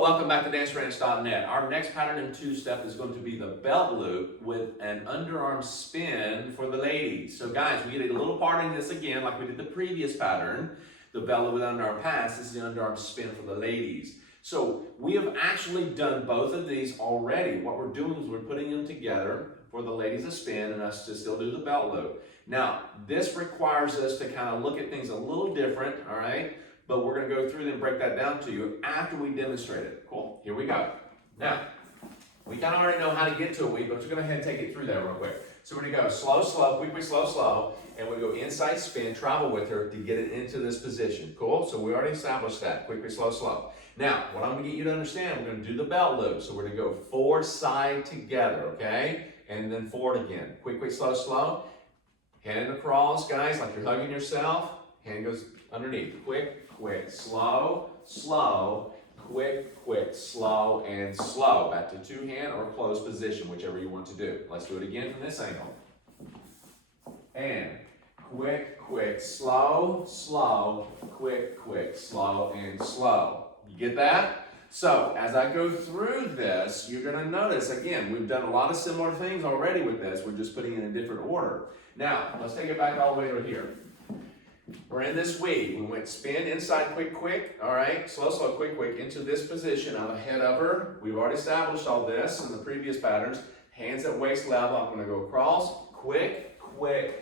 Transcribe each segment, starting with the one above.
Hello, welcome back to DanceRanch.net. Our next pattern in two-step is going to be the belt loop with an underarm spin for the ladies. So guys, we get a little part in this again like we did the previous pattern, the belt loop with underarm pass. This is the underarm spin for the ladies. So we have actually done both of these already. What we're doing is we're putting them together for the ladies to spin and us to still do the belt loop. Now, this requires us to kind of look at things a little different, all right? But we're going to go through and break that down to you after we demonstrate it. Cool, here we go. Now, we kind of already know how to get to a weave, but we're going to go ahead and take it through that real quick. So we're going to go slow, slow, quick, slow, slow, and we go inside spin, travel with her to get it into this position. Cool, so we already established that, quick, slow, slow. Now, what I'm going to get you to understand, we're going to do the belt loop. So we're going to go forward, side, together, okay? And then forward again. Quick, slow, slow. Hand across, guys, like you're hugging yourself. Hand goes underneath. Quick, slow, slow, quick, slow, and slow. Back to two-hand or closed position, whichever you want to do. Let's do it again from this angle. And quick, slow, slow, quick, slow, and slow. You get that? So, as I go through this, you're going to notice, again, we've done a lot of similar things already with this. We're just putting it in a different order. Now, let's take it back all the way to here. We're in this weave. We went spin, inside, quick, all right? Slow, slow, quick, into this position. I'm ahead of her. We've already established all this in the previous patterns. Hands at waist level. I'm going to go across. Quick,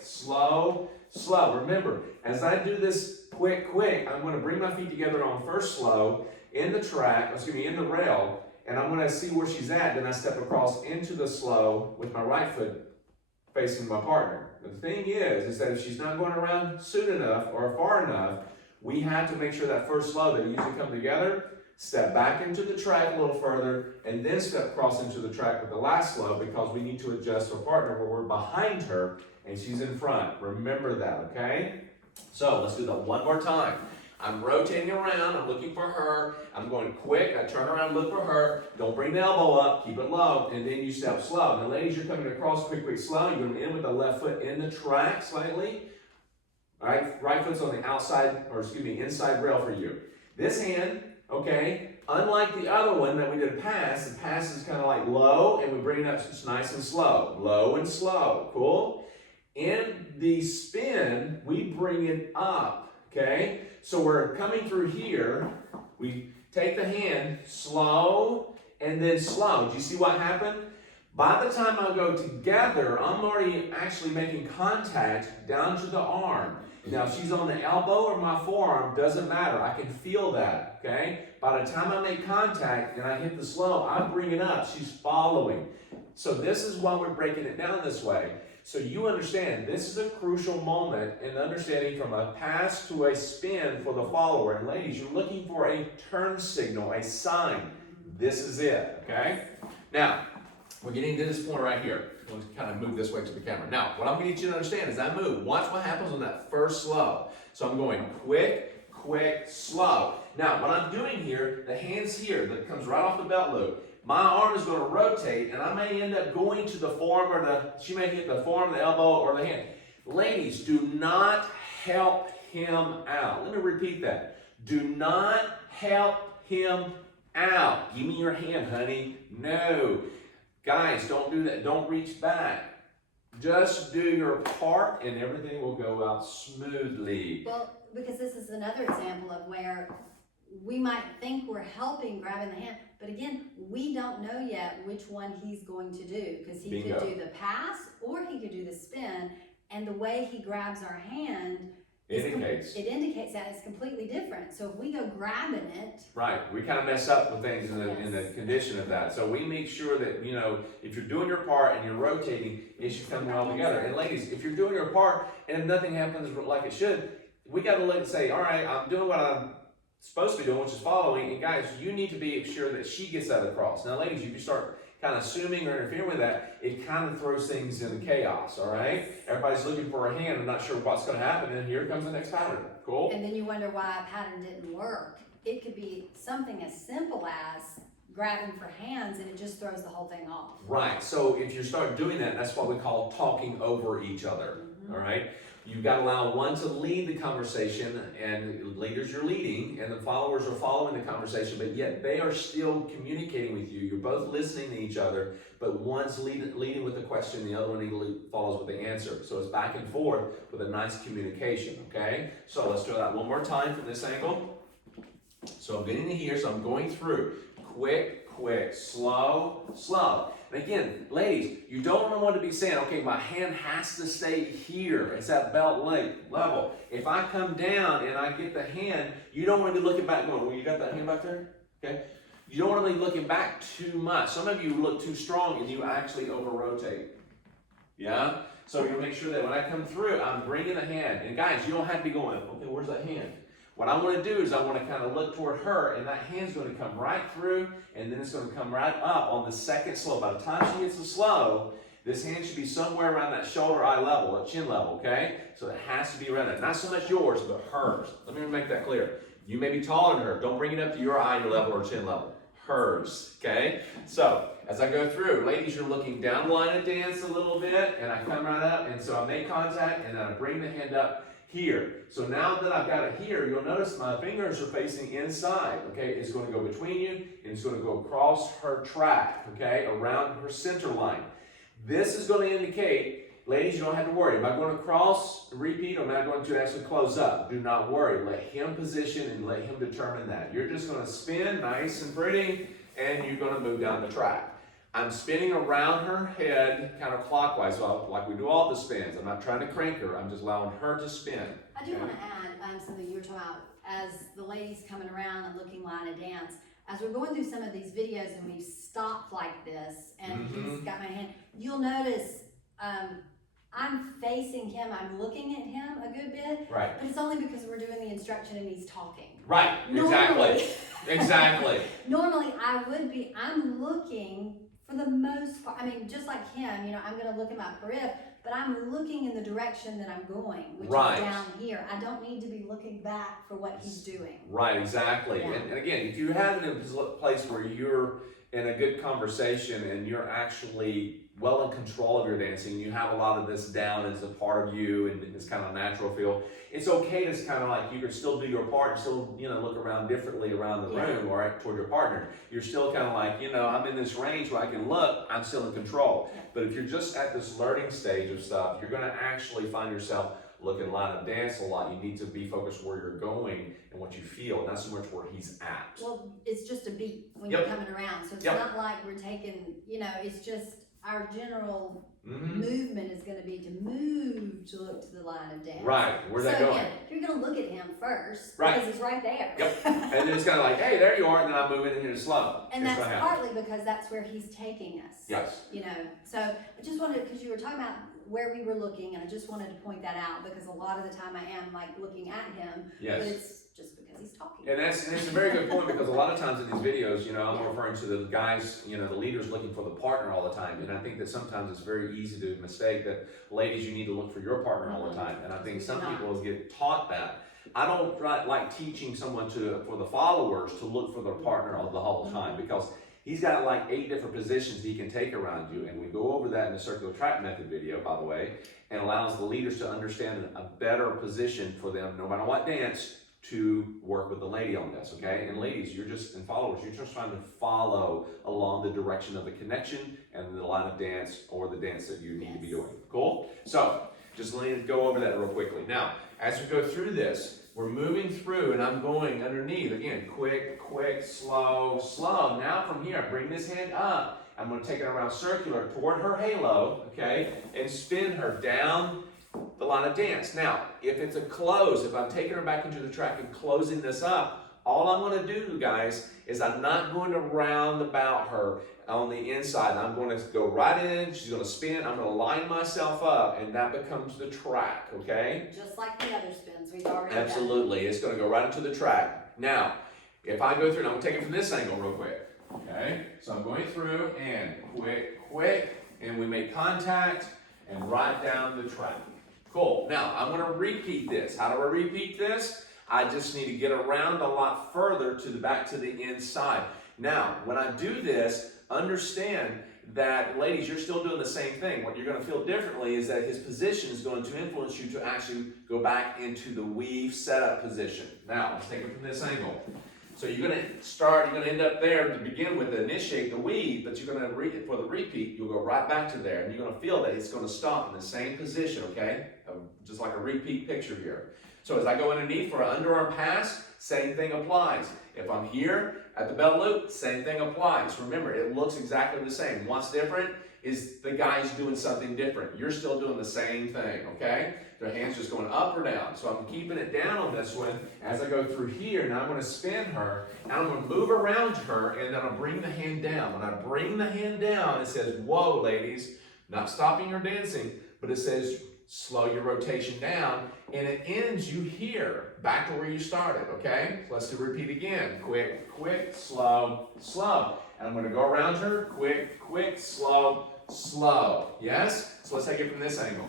slow, slow. Remember, as I do this quick, I'm going to bring my feet together on first slow, in the track, in the rail, and I'm going to see where she's at. Then I step across into the slow with my right foot facing my partner. But the thing is that if she's not going around soon enough or far enough, we have to make sure that first slow, they usually come together, step back into the track a little further, and then step across into the track with the last slow because we need to adjust our partner where we're behind her and she's in front. Remember that, okay? So let's do that one more time. I'm rotating around, I'm looking for her, I'm going quick, I turn around, look for her, don't bring the elbow up, keep it low, and then you step slow. Now ladies, you're coming across quick, slow, you're going in with the left foot in the track slightly. All right foot's on the outside, inside rail for you. This hand, okay, unlike the other one that we did a pass, the pass is kind of like low, and we bring it up nice and slow. Low and slow, cool? In the spin, we bring it up, okay? So we're coming through here, we take the hand, slow, and then slow. Do you see what happened? By the time I go together, I'm already actually making contact down to the arm. Now, if she's on the elbow or my forearm, doesn't matter. I can feel that, okay? By the time I make contact and I hit the slow, I bring it up. She's following. So this is why we're breaking it down this way. So you understand, this is a crucial moment in understanding from a pass to a spin for the follower. And ladies, you're looking for a turn signal, a sign. This is it, okay? Now, we're getting to this point right here. I'm going to kind of move this way to the camera. Now, what I'm going to get you to understand is I move. Watch what happens on that first slow. So I'm going quick, slow. Now, what I'm doing here, the hand's here, that comes right off the belt loop. My arm is going to rotate, and I may end up going to the forearm she may hit the forearm, the elbow, or the hand. Ladies, do not help him out. Let me repeat that. Do not help him out. Give me your hand, honey. No. Guys, don't do that. Don't reach back. Just do your part, and everything will go out smoothly. Well, because this is another example of where we might think we're helping grabbing the hand, but again, we don't know yet which one he's going to do, because he could do the pass or he could do the spin, and the way he grabs our hand indicates that it's completely different. So if we go grabbing it, right, we kind of mess up with things in the condition of that. So we make sure that, you know, if you're doing your part and you're rotating, it should come all together. And ladies, if you're doing your part and if nothing happens like it should, we got to let it say, all right, I'm doing what I'm supposed to be doing, which is following, and guys, you need to be sure that she gets that across. Now ladies, if you start kind of assuming or interfering with that, it kind of throws things into chaos, all right? Everybody's looking for a hand and not sure what's going to happen, and here comes the next pattern. Cool? And then you wonder why a pattern didn't work. It could be something as simple as grabbing for hands, and it just throws the whole thing off. Right, so if you start doing that, that's what we call talking over each other, all right? You've got to allow one to lead the conversation, and leaders you're leading, and the followers are following the conversation, but yet they are still communicating with you. You're both listening to each other, but one's leading with the question, the other one follows with the answer. So it's back and forth with a nice communication, okay? So let's do that one more time from this angle. So I'm getting to here, so I'm going through. Quick, quick, slow, slow. And again, ladies, you don't want to be saying, okay, my hand has to stay here. It's at belt level. If I come down and I get the hand, you don't want to be looking back going, well, you got that hand back there? Okay. You don't want to be looking back too much. Some of you look too strong and you actually over-rotate. Yeah? So you'll make sure that when I come through, I'm bringing the hand. And guys, you don't have to be going, okay, where's that hand? What I want to do is I want to kind of look toward her, and that hand's going to come right through, and then it's going to come right up on the second slow. By the time she gets to slow, this hand should be somewhere around that shoulder eye level, that chin level, okay? So it has to be around that. Not so much yours, but hers. Let me make that clear. You may be taller than her. Don't bring it up to your eye level or chin level. Hers, okay? So as I go through, ladies, you're looking down the line of dance a little bit, and I come right up, and so I make contact, and then I bring the hand up here. So now that I've got it here, you'll notice my fingers are facing inside, okay? It's going to go between you, and it's going to go across her track, okay? Around her center line. This is going to indicate, ladies, you don't have to worry. Am I going to cross, repeat, or am I going to actually close up? Do not worry. Let him position and let him determine that. You're just going to spin nice and pretty, and you're going to move down the track. I'm spinning around her head counterclockwise, so like we do all the spins. I'm not trying to crank her. I'm just allowing her to spin. I do want to add something you were talking about as the ladies coming around and looking line of dance. As we're going through some of these videos and we've stopped like this and he's got my hand, you'll notice I'm facing him. I'm looking at him a good bit. Right. But it's only because we're doing the instruction and he's talking. Right. Exactly. Exactly. Normally I'm looking for the most part, I mean, just like him, you know, I'm going to look at my periph, but I'm looking in the direction that I'm going, which is down here. I don't need to be looking back for what he's doing. Right, exactly. Yeah. And again, if you have it in a place where you're in a good conversation and you're actually well in control of your dancing, you have a lot of this down as a part of you and it's kind of natural feel, it's okay to kind of like, you can still do your part and still, you know, look around differently around the room or toward your partner. You're still kind of like, you know, I'm in this range where I can look, I'm still in control. But if you're just at this learning stage of stuff, you're going to actually find yourself looking line of dance a lot. You need to be focused where you're going and what you feel, not so much where he's at. Well, it's just a beat when you're coming around. So it's not like we're taking, you know, it's just our general movement is going to be to move to look to the line of dance. Right. Where's that going? Again, you're going to look at him first right. because he's right there. Yep. And then it's kind of like, hey, there you are, and then I move in here to slow. And that's partly because that's where he's taking us. Yes. You know, so I just wanted, because you were talking about where we were looking, and I just wanted to point that out because a lot of the time I am like looking at him, but it's just because he's talking. And it's a very good point because a lot of times in these videos, you know, I'm referring to the guys, you know, the leaders looking for the partner all the time. And I think that sometimes it's very easy to mistake that, ladies, you need to look for your partner all the time. And I think some people get taught that. I don't like teaching someone for the followers to look for their partner all the whole time because he's got like 8 different positions he can take around you. And we go over that in the circular track method video, by the way, and allows the leaders to understand a better position for them, no matter what dance, to work with the lady on this, okay? And ladies, and followers, you're just trying to follow along the direction of the connection and the line of dance or the dance that you need to be doing. Cool? So, just let me go over that real quickly. Now, as we go through this, we're moving through and I'm going underneath. Again, quick, quick, slow, slow. Now from here, I bring this hand up. I'm going to take it around circular toward her halo, okay? And spin her down the line of dance. Now, if it's a close, if I'm taking her back into the track and closing this up, all I'm going to do, guys, is I'm not going to round about her on the inside. I'm going to go right in, she's going to spin, I'm going to line myself up, and that becomes the track, okay? Just like the other spins we've already Absolutely. Done. It's going to go right into the track. Now, if I go through, and I'm going to take it from this angle real quick, okay? So I'm going through, and quick, quick, and we make contact, and right down the track. Cool. Now, I'm going to repeat this. How do I repeat this? I just need to get around a lot further back to the inside. Now, when I do this, understand that, ladies, you're still doing the same thing. What you're going to feel differently is that his position is going to influence you to actually go back into the weave setup position. Now, let's take it from this angle. So you're going to end up there to begin with, to initiate the weave, but you're going to, for the repeat, you'll go right back to there, and you're going to feel that it's going to stop in the same position, okay? Just like a repeat picture here. So as I go underneath for an underarm pass, same thing applies. If I'm here at the belt loop, same thing applies. Remember, it looks exactly the same. What's different is the guy's doing something different. You're still doing the same thing, okay? Their hand's just going up or down. So I'm keeping it down on this one as I go through here. Now I'm going to spin her, and I'm going to move around her, and then I'll bring the hand down. When I bring the hand down, it says, whoa, ladies, not stopping your dancing, but it says, slow your rotation down, and it ends you here, back to where you started, okay? So let's do repeat again. Quick, quick, slow, slow. And I'm going to go around her, quick, quick, slow, slow. Yes? So let's take it from this angle.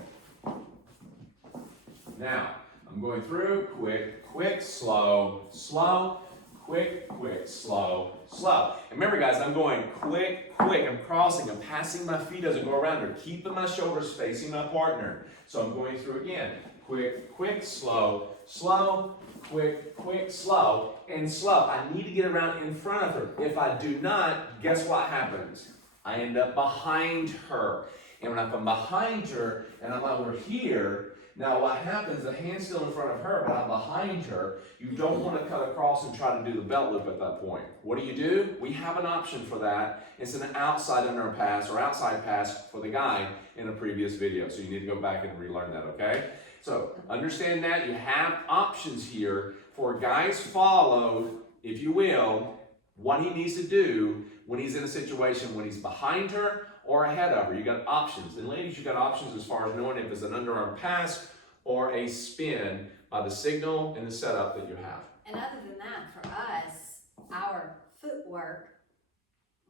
Now, I'm going through, quick, quick, slow, slow, quick, quick, slow, slow. And remember, guys, I'm going quick, quick. I'm crossing, I'm passing my feet as I go around her, keeping my shoulders facing my partner. So I'm going through again. Quick, quick, slow, slow, quick, quick, slow, and slow. I need to get around in front of her. If I do not, guess what happens? I end up behind her. And when I'm behind her and I'm over here, now what happens, the hand's still in front of her, but I'm behind her. You don't want to cut across and try to do the belt loop at that point. What do? We have an option for that. It's an outside underarm pass or outside pass for the guy in a previous video. So you need to go back and relearn that, okay? So understand that you have options here for guys follow, if you will, what he needs to do when he's in a situation when he's behind her or ahead of her. You got options. And ladies, you got options as far as knowing if it's an underarm pass or a spin by the signal and the setup that you have. And other than that, for us, our footwork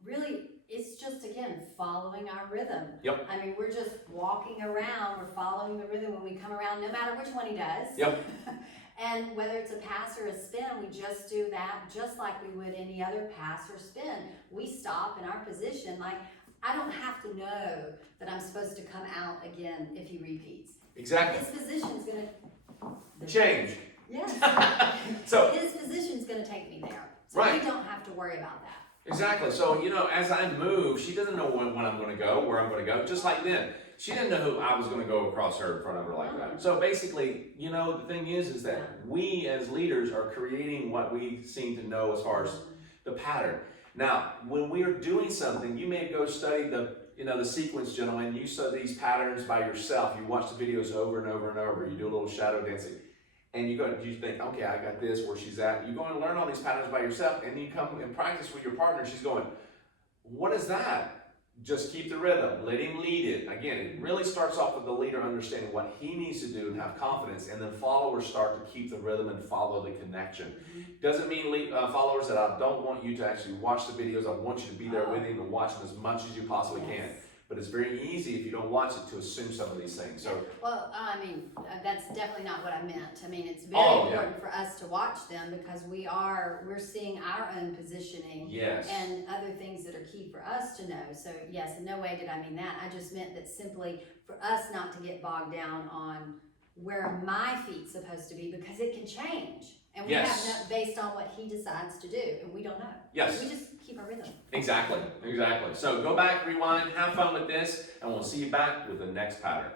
really is just, again, following our rhythm. Yep. I mean, we're just walking around, we're following the rhythm when we come around, no matter which one he does. Yep. And whether it's a pass or a spin, we just do that just like we would any other pass or spin. We stop in our position. Like, I don't have to know that I'm supposed to come out again if he repeats. Exactly. His position's gonna change. Yes. So his position's gonna take me there. So right. we don't have to worry about that. Exactly. So, you know, as I move, she doesn't know when I'm going to go, where I'm going to go. Just like then, she didn't know who I was going to go across her in front of her like that. So basically, you know, the thing is that we as leaders are creating what we seem to know as far as the pattern. Now, when we are doing something, you may go study the sequence, gentlemen. You study these patterns by yourself. You watch the videos over and over and over. You do a little shadow dancing. And you think, okay, I got this, where she's at. You go and learn all these patterns by yourself, and you come and practice with your partner. She's going, what is that? Just keep the rhythm. Let him lead it. Again, it really starts off with the leader understanding what he needs to do and have confidence, and then followers start to keep the rhythm and follow the connection. Doesn't mean followers that I don't want you to actually watch the videos. I want you to be there with him and watch them as much as you possibly can. But it's very easy if you don't watch it to assume some of these things. So, well, I mean, that's definitely not what I meant. I mean, it's very important for us to watch them because we're seeing our own positioning and other things that are key for us to know. So yes, in no way did I mean that. I just meant that simply for us not to get bogged down on where my feet's supposed to be because it can change. And we have no, based on what he decides to do, and we don't know. Yes. We just keep our rhythm. Exactly. So go back, rewind, have fun with this, and we'll see you back with the next pattern.